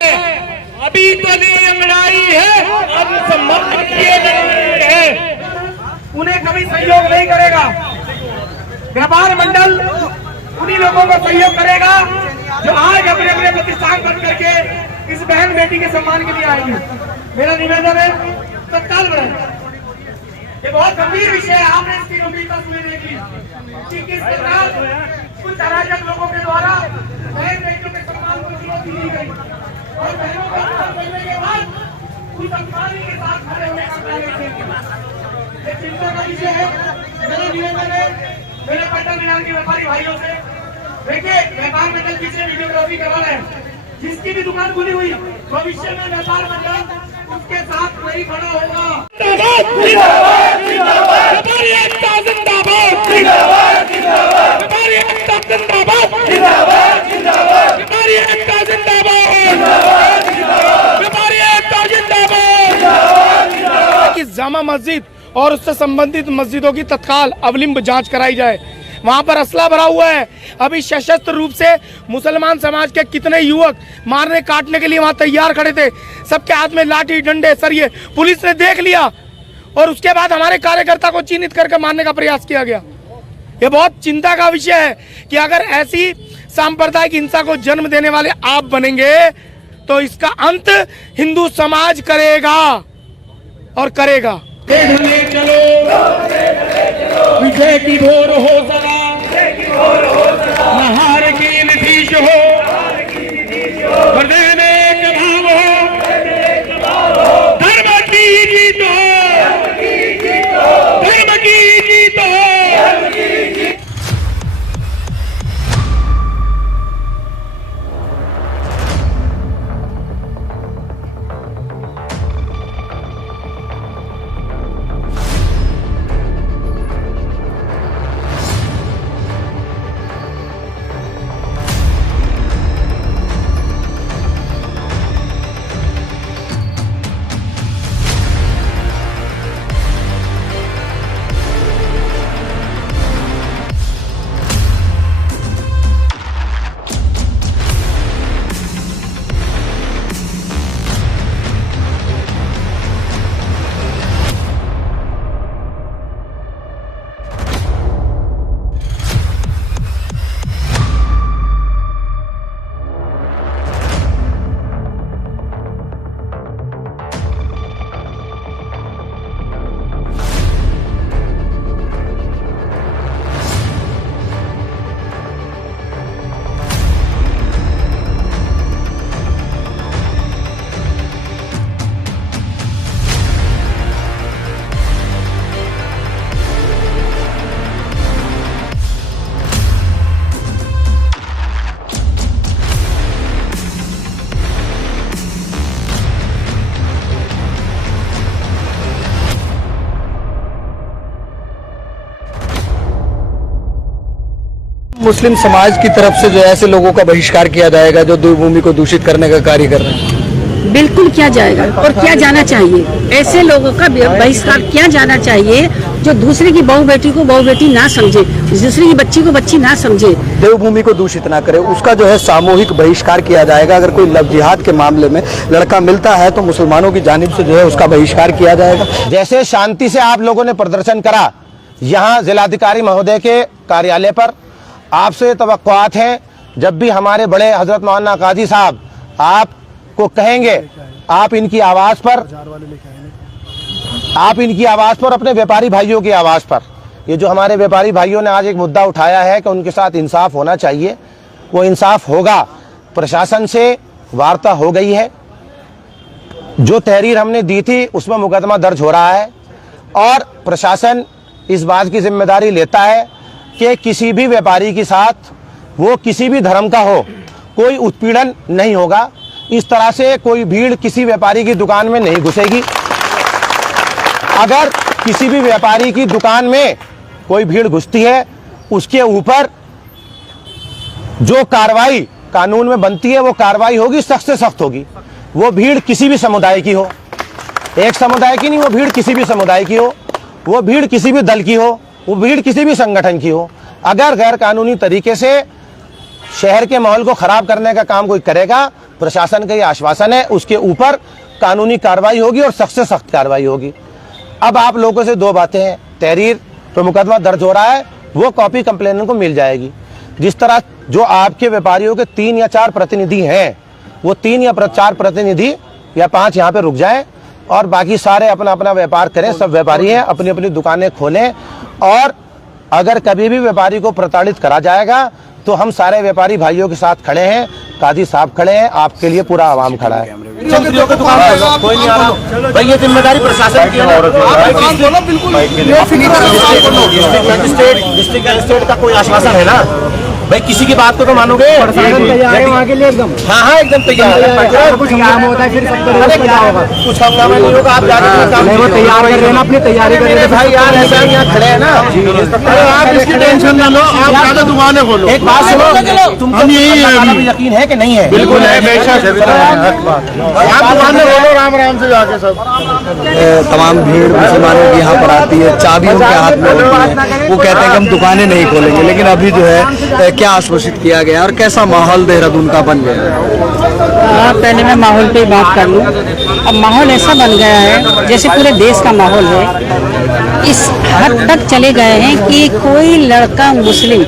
अभी तो नहीं अंगड़ाई है, अब संबंध किए गए हैं। उन्हें कभी सहयोग नहीं करेगा। व्यापार मंडल उन्हीं लोगों को सहयोग करेगा जो आज अपने अपने प्रतिष्ठान बंद करके इस बहन बेटी के सम्मान के लिए आएंगे। मेरा निवेदन है तत्काल बढ़े। ये बहुत गंभीर विषय है, आपने इसकी गंभीरता सुनी कि किस प्रकार कुछ अराजक लोगों के द्वारा बहन बेटियों के सम्मान को चुनौती दी गई और बहनों का सम्मान करने के बाद उस सम्मान के साथ खड़े होने का कार्य किया। ये चिंता का विषय है। मेरा निवेदन है मेरे पट्टा मीनार के व्यापारी भाइयों से, देखिए व्यापार मंडल पीछे वीडियोग्राफी करवा रहे हैं। जिसकी भी दुकान खुली हुई भविष्य में व्यापार मंडल उसके साथ नहीं खड़ा होगा। जिंदाबाद, जिंदाबाद, व्यापारी एकता जिंदाबाद, जिंदाबाद, जिंदाबाद, व्यापारी एकता जिंदाबाद, जिंदाबाद, जिंदाबाद, व्यापारी एकता जिंदाबाद, जिंदाबाद, जिंदाबाद, व्यापारी एकता जिंदाबाद, जिंदाबाद। कि जामा मस्जिद और उससे संबंधित मस्जिदों की तत्काल अवलिंब जांच कराई जाए। वहां पर असला भरा हुआ है। अभी सशस्त्र रूप से मुसलमान समाज के कितने युवक मारने काटने के लिए वहां तैयार खड़े थे। सबके हाथ में लाठी डंडे सरिये। पुलिस ने देख लिया और उसके बाद हमारे कार्यकर्ता को चिन्हित करके मारने का प्रयास किया गया। ये बहुत चिंता का विषय है कि अगर ऐसी सांप्रदायिक हिंसा को जन्म देने वाले आप बनेंगे तो इसका अंत हिंदू समाज करेगा और करेगा। चलो विजय की भोर हो सदा, हार की नीतीश हो, हृदय में एक भाव हो, धर्म की जीत हो, धर्म की जीत हो। मुस्लिम समाज की तरफ से जो ऐसे लोगों का बहिष्कार किया जाएगा जो देवभूमि को दूषित करने का कार्य कर रहे हैं। बिल्कुल किया जाएगा और किया जाना चाहिए। ऐसे लोगों का बहिष्कार किया जाना चाहिए जो दूसरे की बहू बेटी को बहू बेटी ना समझे, दूसरे की बच्ची को बच्ची ना समझे, देवभूमि को दूषित ना करे, उसका जो है सामूहिक बहिष्कार किया जाएगा। अगर कोई लव जिहाद के मामले में लड़का मिलता है तो मुसलमानों की जानिब से जो है उसका बहिष्कार किया जाएगा। जैसे शांति से आप लोगों ने प्रदर्शन करा यहाँ जिलाधिकारी महोदय के कार्यालय पर, आपसे तवक्कुआत हैं जब भी हमारे बड़े हजरत मौलाना काजी साहब आपको कहेंगे आप इनकी आवाज़ पर अपने व्यापारी भाइयों की आवाज़ पर, ये जो हमारे व्यापारी भाइयों ने आज एक मुद्दा उठाया है कि उनके साथ इंसाफ होना चाहिए, वो इंसाफ होगा। प्रशासन से वार्ता हो गई है, जो तहरीर हमने दी थी उसमें मुकदमा दर्ज हो रहा है और प्रशासन इस बात की जिम्मेदारी लेता है कि किसी भी व्यापारी के साथ वो किसी भी धर्म का हो कोई उत्पीड़न नहीं होगा। इस तरह से कोई भीड़ किसी व्यापारी की दुकान में नहीं घुसेगी। अगर किसी भी व्यापारी की दुकान में कोई भीड़ घुसती है उसके ऊपर जो कार्रवाई कानून में बनती है वो कार्रवाई होगी, सख्त से सख्त होगी। वो भीड़ किसी भी समुदाय की हो, एक समुदाय की नहीं, वो भीड़ किसी भी समुदाय की हो, वो भीड़ किसी भी दल की हो, वो भीड़ किसी भी संगठन की हो। अगर गैर कानूनी तरीके से शहर के माहौल को खराब करने का काम कोई करेगा प्रशासन का ये आश्वासन है, उसके ऊपर कानूनी कार्रवाई होगी और सख्त से सख्त कार्रवाई होगी। अब आप लोगों से दो बातें हैं, तहरीर पर मुकदमा दर्ज हो रहा है, वो कॉपी कंप्लेनेंट को मिल जाएगी। जिस तरह जो आपके व्यापारियों के 3 या 4 प्रतिनिधि हैं, वो 3 या 4 प्रतिनिधि या 5 यहाँ पे रुक जाएं और बाकी सारे अपना अपना व्यापार करें। सब व्यापारी हैं, अपनी अपनी दुकानें खोलें। और अगर कभी भी व्यापारी को प्रताड़ित करा जाएगा तो हम सारे व्यापारी भाइयों के साथ खड़े हैं, काजी साहब खड़े हैं, आपके लिए पूरा आवाम खड़ा है। कोई नहीं आ रहा भाई, ये जिम्मेदारी प्रशासन की है। डिस्ट्रिक्ट मजिस्ट्रेट का कोई आश्वासन है ना भाई, किसी की बात को तो मानोगे। एकदम हाँ एकदम तैयार है। कुछ हंगामा होता है फिर कुछ हंगामा नहीं होगा। आप जाके वो तैयार कर रहे हैं, अपनी तैयारी कर रहे हैं भाई। यार ऐसा यहाँ खड़े हैं ना, आप इसकी टेंशन ना लो, आप ज्यादा दुकानें खोलो। एक बात सुनो, तुमको यकीन है कि नहीं है? बिल्कुल है, बेशक आप दुकानें खोलो राम से जाके। सब तमाम भीड़ मुसलमानों की यहाँ पर आती है, चाबी उनके हाथ में होती है, वो कहते हैं कि हम दुकानें नहीं खोलेंगे। लेकिन अभी जो है क्या आश्वासित किया गया और कैसा माहौल देहरादून का बन गया? पहले मैं माहौल पे बात कर लूँ। अब माहौल ऐसा बन गया है जैसे पूरे देश का माहौल है। इस हद तक चले गए हैं कि कोई लड़का मुस्लिम,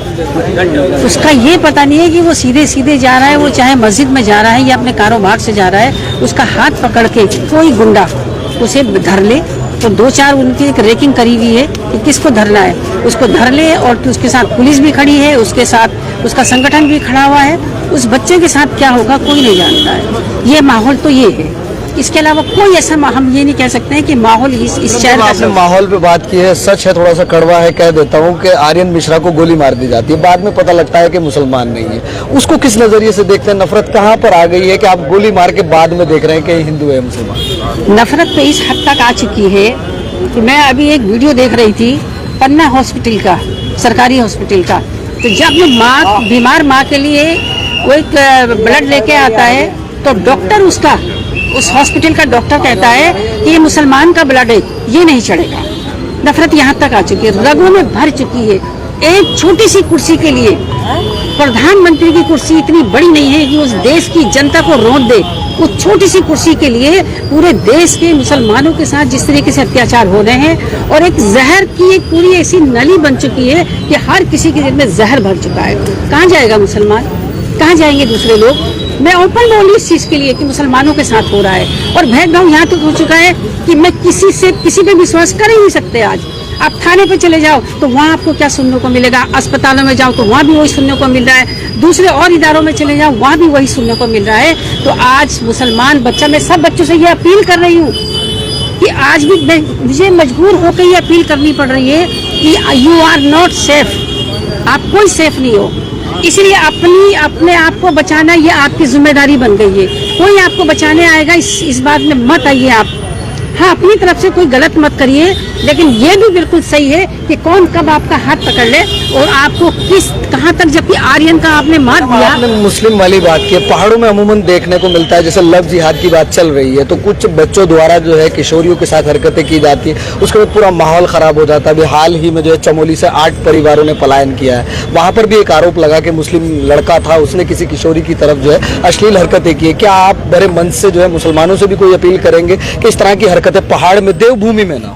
उसका ये पता नहीं है कि वो सीधे सीधे जा रहा है, वो चाहे मस्जिद में जा रहा है या अपने कारोबार से जा रहा है, उसका हाथ पकड़ के कोई गुंडा उसे धर ले तो 2-4 उनकी एक रेकिंग करी हुई है कि किसको धरना है, उसको धर ले। और उसके साथ पुलिस भी खड़ी है, उसके साथ उसका संगठन भी खड़ा हुआ है। उस बच्चे के साथ क्या होगा कोई नहीं जानता है। ये माहौल तो ये है, इसके अलावा कोई ऐसा हम ये नहीं कह सकते हैं कि माहौल इस शहर का। आपने माहौल पे बात की है, सच है, थोड़ा सा कड़वा है, कह देता हूँ कि आर्यन मिश्रा को गोली मार दी जाती है, बाद में पता लगता है कि मुसलमान नहीं है। उसको किस नजरिए से देखते हैं? नफरत कहाँ पर आ गई है कि आप गोली मार के बाद में देख रहे हैं कि हिंदू है मुसलमान? नफरत तो इस हद तक आ चुकी है कि मैं अभी एक वीडियो देख रही थी पन्ना हॉस्पिटल का, सरकारी हॉस्पिटल का। तो जब माँ बीमार माँ के लिए वो एक ब्लड लेके आता है तो डॉक्टर उसका, उस हॉस्पिटल का डॉक्टर कहता है कि ये मुसलमान का ब्लड है, ये नहीं चढ़ेगा। नफरत यहाँ तक आ चुकी है, रगों में भर चुकी है। एक छोटी सी कुर्सी के लिए, प्रधानमंत्री की कुर्सी इतनी बड़ी नहीं है कि उस देश की जनता को रोक दे। उस छोटी सी कुर्सी के लिए पूरे देश के मुसलमानों के साथ जिस तरीके से अत्याचार हो रहे हैं, और एक जहर की एक पूरी ऐसी नली बन चुकी है कि हर किसी के दिल में जहर भर चुका है। कहाँ जाएगा मुसलमान, कहाँ जाएंगे दूसरे लोग? मैं ओपन बोली इस चीज के लिए कि मुसलमानों के साथ हो रहा है। और भेदभाव यहाँ तक हो चुका है कि मैं किसी पे विश्वास कर ही नहीं सकते। आज आप थाने पे चले जाओ तो वहाँ आपको क्या सुनने को मिलेगा, अस्पतालों में जाओ तो वहाँ भी वही सुनने को मिल रहा है, दूसरे और इदारों में चले जाओ वहाँ भी वही सुनने को मिल रहा है। तो आज मुसलमान बच्चा, मैं सब बच्चों से ये अपील कर रही हूँ कि आज भी मुझे मजबूर होकर ये अपील करनी पड़ रही है कि यू आर नॉट सेफ, आप कोई सेफ नहीं हो। इसलिए अपने आप को बचाना ये आपकी जिम्मेदारी बन गई है। कोई आपको बचाने आएगा इस बात में मत आइए आप। हाँ, अपनी तरफ से कोई गलत मत करिए, लेकिन ये भी बिल्कुल सही है कि कौन कब आपका हाथ पकड़ ले और आपको कहाँ तक, जबकि आर्यन का आपने मार दिया। आपने मुस्लिम वाली बात की, पहाड़ों में अमूमन देखने को मिलता है, जैसे लव जिहाद की बात चल रही है तो कुछ बच्चों द्वारा जो है किशोरियों के साथ हरकतें की जाती है, उसके बाद पूरा माहौल खराब हो जाता है। अभी हाल ही में जो है चमोली से 8 परिवारों ने पलायन किया है, वहाँ पर भी एक आरोप लगा कि मुस्लिम लड़का था, उसने किसी किशोरी की तरफ जो है अश्लील हरकतें की है। क्या आप बड़े मन से जो है मुसलमानों से भी कोई अपील करेंगे कि इस तरह की हरकतें पहाड़ में, देवभूमि में ना हो?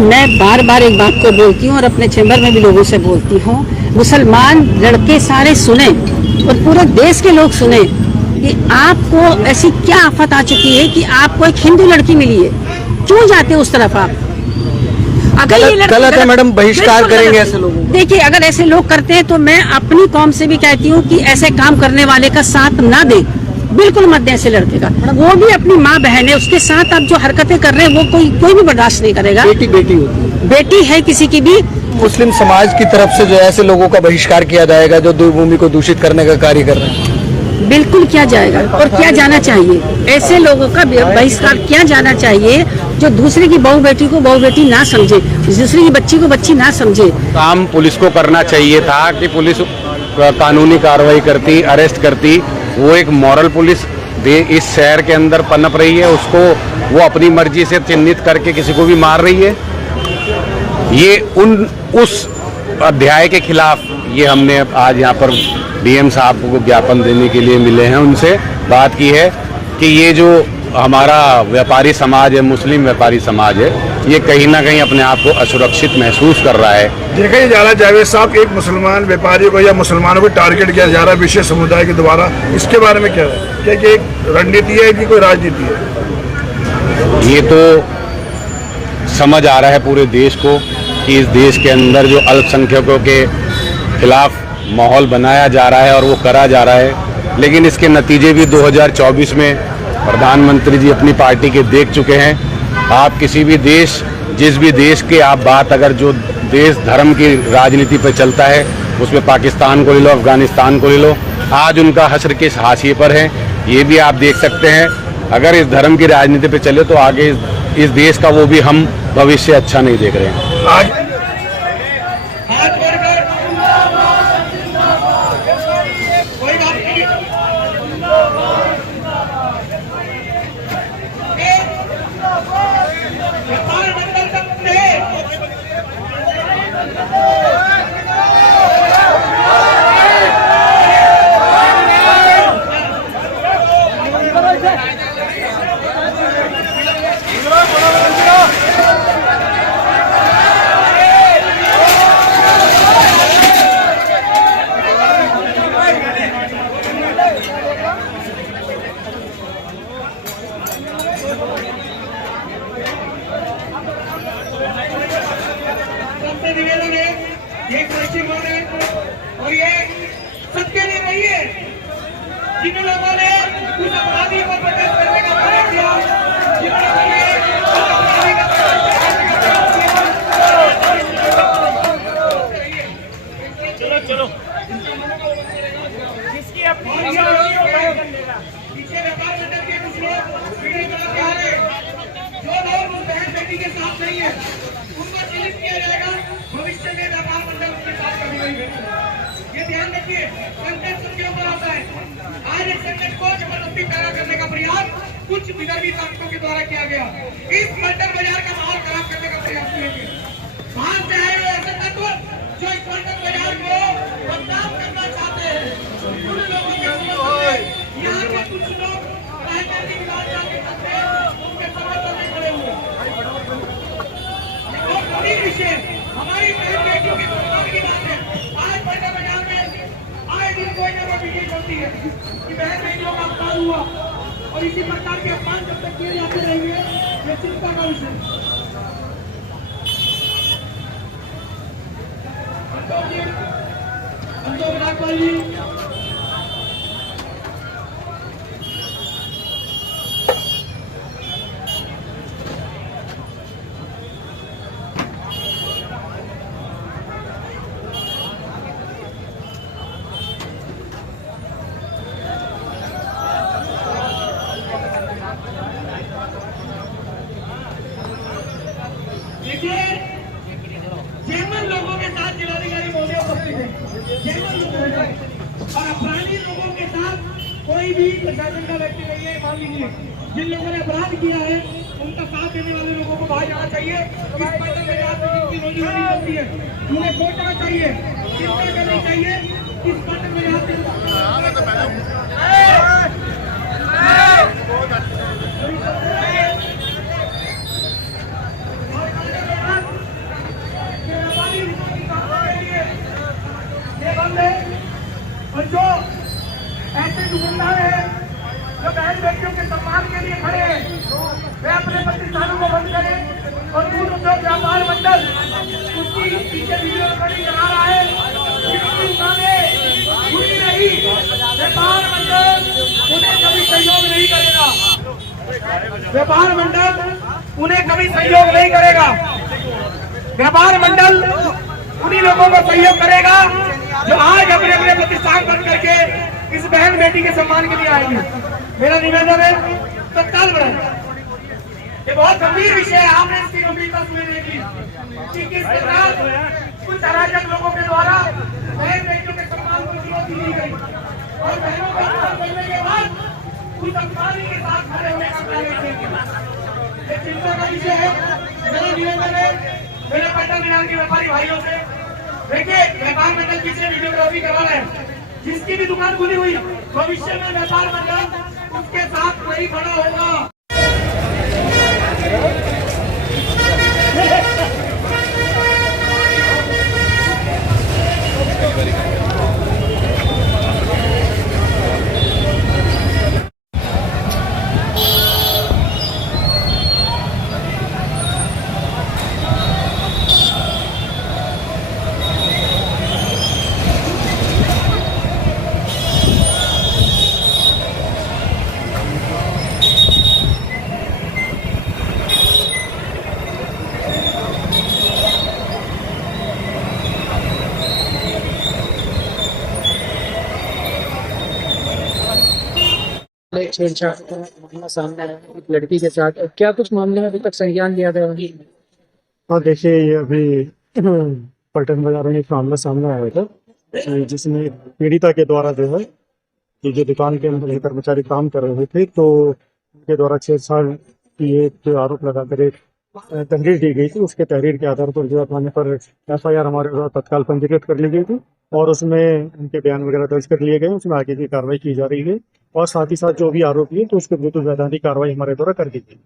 मैं बार बार एक बात को बोलती हूँ और अपने चैम्बर में भी लोगों से बोलती हूँ, मुसलमान लड़के सारे सुने और पूरे देश के लोग सुने कि आपको ऐसी क्या आफत आ चुकी है कि आपको एक हिंदू लड़की मिली है, क्यों जाते उस तरफ आप? अगर गलत है मैडम, बहिष्कार करेंगे ऐसे लोगों को। देखिए, अगर ऐसे लोग करते हैं तो मैं अपनी कौम से भी कहती हूँ कि ऐसे काम करने वाले का साथ ना दे, बिल्कुल मत दें ऐसे लड़के का। वो भी अपनी माँ बहन है, उसके साथ आप जो हरकतें कर रहे हैं वो कोई भी बर्दाश्त नहीं करेगा। बेटी होती है, बेटी है किसी की भी। मुस्लिम समाज की तरफ से जो ऐसे लोगों का बहिष्कार किया जाएगा जो देवभूमि को दूषित करने का कार्य कर रहे हैं? बिल्कुल किया जाएगा और किया जाना चाहिए। ऐसे लोगों का बहिष्कार किया जाना चाहिए जो दूसरे की बहू बेटी को बहू बेटी ना समझे, दूसरे की बच्ची को बच्ची ना समझे। काम पुलिस को करना चाहिए था कि पुलिस कानूनी कार्रवाई करती, अरेस्ट करती। वो एक मॉरल पुलिस इस शहर के अंदर पनप रही है, उसको वो अपनी मर्जी से चिन्हित करके किसी को भी मार रही है। ये उस अध्याय के खिलाफ ये हमने आज यहाँ पर डीएम साहब को ज्ञापन देने के लिए मिले हैं, उनसे बात की है कि ये जो हमारा व्यापारी समाज है, मुस्लिम व्यापारी समाज है, ये कहीं ना कहीं अपने आप को असुरक्षित महसूस कर रहा है। देखा जा रहा है जावेद साहब, एक मुसलमान व्यापारी को या मुसलमानों को टारगेट किया जा रहा है विशेष समुदाय के द्वारा, इसके बारे में क्या है? क्या ये एक रणनीति है कि कोई राजनीति है? ये तो समझ आ रहा है पूरे देश को कि इस देश के अंदर जो अल्पसंख्यकों के खिलाफ माहौल बनाया जा रहा है और वो करा जा रहा है, लेकिन इसके नतीजे भी 2024 में प्रधानमंत्री जी अपनी पार्टी के देख चुके हैं। आप किसी भी देश, जिस भी देश के आप बात, अगर जो देश धर्म की राजनीति पर चलता है, उसमें पाकिस्तान को ले लो, अफगानिस्तान को ले लो, आज उनका हश्र किस हाशिए पर है ये भी आप देख सकते हैं। अगर इस धर्म की राजनीति पे चले तो आगे इस देश का वो भी हम भविष्य अच्छा नहीं देख रहे हैं। निवेदन है, ये दृष्टिकोण है और ये सबके लिए नहीं है। जिन लोगों ने उस अपराधी को प्रोटेस्ट करने का प्रयास किया, जिन लोगों ने उस अपराधी का चलो किसकी अपनी पीछे व्यापार मंडल के कुछ लोग वीडियो बना के आ रहे हैं। जो लोग उस बहन बेटी के साथ नहीं है उनको चिन्हित किया जाएगा, भविष्य में व्यापार मंडल उसके साथ कभी नहीं बैठेगा। ये ध्यान रखिए, कंटेंट उनके ऊपर आता है। आज इस कंटेंट को जबरदस्ती पैदा करने का प्रयास कुछ विदर्भी ताकतों के द्वारा किया गया। इस मंडल बाजार का माहौल खराब करने का प्रयास किया गया। बाहर से आए हुए ऐसे तत्व जो इस मंडल बाजार को बदनाम करना चाहते हैं, उन लोगों के यहाँ के कुछ लोग राजनीतिक लालचा के चलते उनके समर्थन में खड़े हुए। और गंभीर विषय हमारी बहन बेटियों के सम्मान की बात है। आज मंडल बाजार में आए दिन कोई ना कोई वीडियो चलती है कि बहन बेटियों का अपमान हुआ, और इसी प्रकार के अपमान जब तक किए जाते रहेंगे ये चिंता का विषय। देखिए, जर्मन लोगों के साथ जिलाधिकारी महोदय उपस्थित है, जर्मन लोगों के साथ, और अपराधी लोगों के साथ कोई भी प्रशासन का व्यक्ति नहीं है। मान लीजिए जिन लोगों ने अपराध किया है उनका साथ देने वाले लोगों को बाहर जाना चाहिए। इस मंडल में जिनकी रोजी रोटी चलती है उन्हें सोचना चाहिए, चिंता करनी चाहिए। इस मंडल में और जो ऐसे दुकानदार हैं जो बहन बेटियों के सम्मान के लिए खड़े हैं, वे अपने प्रतिष्ठानों को बंद करें। और दूध उद्योग व्यापार मंडल उसकी पीछे वीडियो रिकॉर्डिंग करा रहा है। पूरी नहीं, व्यापार मंडल उन्हें कभी सहयोग नहीं करेगा। व्यापार मंडल उन्हें कभी सहयोग नहीं करेगा। व्यापार मंडल उन्हीं लोगों को सहयोग करेगा जो आज अपने अपने प्रतिष्ठान बंद करके इस बहन बेटी के सम्मान के लिए आएंगे। मेरा निवेदन है तत्काल बढ़ाएं। ये बहुत गंभीर विषय है, आपने इसकी गंभीरता सुनी देखी कि किस प्रकार कुछ अराजक लोगों के द्वारा बहन बेटियों के सम्मान को चुनौती दी गई और बहनों का अपमान करने के बाद उस अपमानी के साथ खड़े होने का प्रयास किया गया। ये चिंता का विषय है। मेरा निवेदन है मेरे पटना बाजार के व्यापारी भाइयों से, देखिए व्यापार मंडल पीछे वीडियोग्राफी करा रहे हैं। जिसकी भी दुकान खुली हुई भविष्य में व्यापार मंडल उसके साथ वही खड़ा होगा। छेड़छाड़ का मामला सामने आया एक लड़की के साथ, क्या कुछ मामले में अभी तक संज्ञान लिया गया है? हाँ देखिए, ये अभी पलटन बाजार में एक मामला सामने आया था जिसमें पीड़िता के द्वारा जो है कि जो दुकान के अंदर एक कर्मचारी काम कर रहे थे तो उनके द्वारा छेड़छाड़ की एक आरोप लगाकर एक तहरीर दी गई थी। उसके तहरीर के आधार पर जो थाने पर FIR हमारे द्वारा तत्काल पंजीकृत कर ली गई थी और उसमें उनके बयान वगैरह दर्ज कर लिए गए। उसमें आगे की कार्रवाई की जा रही है और साथ ही साथ जो भी आरोपी है तो उसके विरुद्ध वैधानिक कार्रवाई हमारे द्वारा कर दी गई।